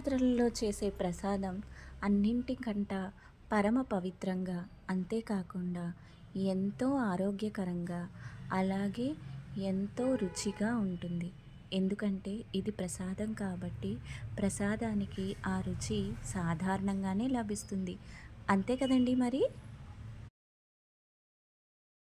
నవరాత్రులలో చేసే ప్రసాదం అన్నింటికంట పరమ పవిత్రంగా, అంతేకాకుండా ఎంతో ఆరోగ్యకరంగా, అలాగే ఎంతో రుచిగా ఉంటుంది. ఎందుకంటే ఇది ప్రసాదం కాబట్టి ప్రసాదానికి ఆ రుచి సాధారణంగానే లభిస్తుంది. అంతే కదండీ మరి!